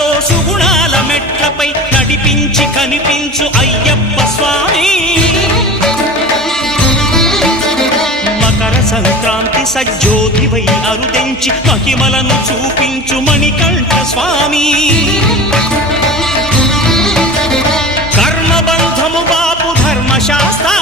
సుఖాలతో సుగుణాల మెట్లపై నడిపించి కనిపించు అయ్యప్ప స్వామి. మకర సంక్రాంతి సజ్జోతివై అరుదెంచి మహిమలను చూపించు మణికంఠ స్వామి. కర్మబంధము బాపు ధర్మశాస్త్ర